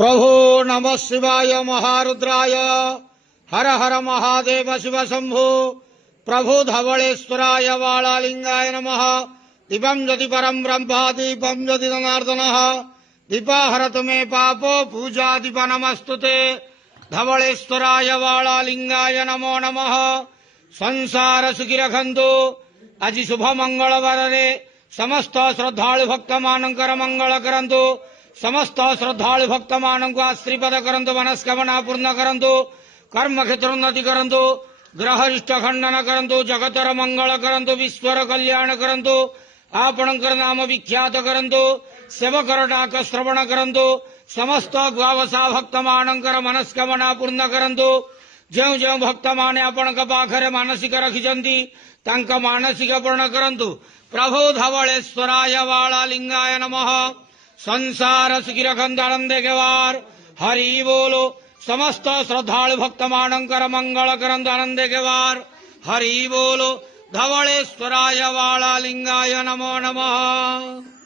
प्रभो नमः शिवाय महारुद्राय हर हर महादेव शिव शंभो प्रभो धवलेश्वराय वालालिंगाय नमः दीपं ज्योति परं ब्रह्म दीपं ज्योति जनार्दनः दीपाहरतु मे पापो पूजा दीप नमस्तुते धवलेश्वराय वालालिंगाय नमो नमः संसार सुखी रखंतु आज शुभ मंगलवार रे समस्त श्रद्धालु भक्त मानकर मंगल करंतु समस्त श्रद्धालु भक्त मान को आशीर्वाद करंतु मनस्कामना पूर्ण करंतु कर्म क्षेत्र उन्नति करंतु ग्रह इष्ट खंडन करंतु जगतर मंगल करंतु विश्वर कल्याण करंतु आपणकर नाम विख्यात करंतु सेवकर डाक श्रवण करंतु समस्त द्वावसा भक्त मानकर मनस्कामना पूर्ण करंतु जो जो भक्त माने आपण पाखरे मानसिक रखिजंती तांका मानसिक पूर्ण करंतु प्रभु धवलेश्वराय वालालिंगाय नमः संसार सुखी रखंतु आनंदे के वार हरि बोलो समस्त श्रद्धालु भक्त मानकर मंगल करंतु आनंदे के वार हरि बोलो धवलेश्वराय वालालिंगाय नमो नमः।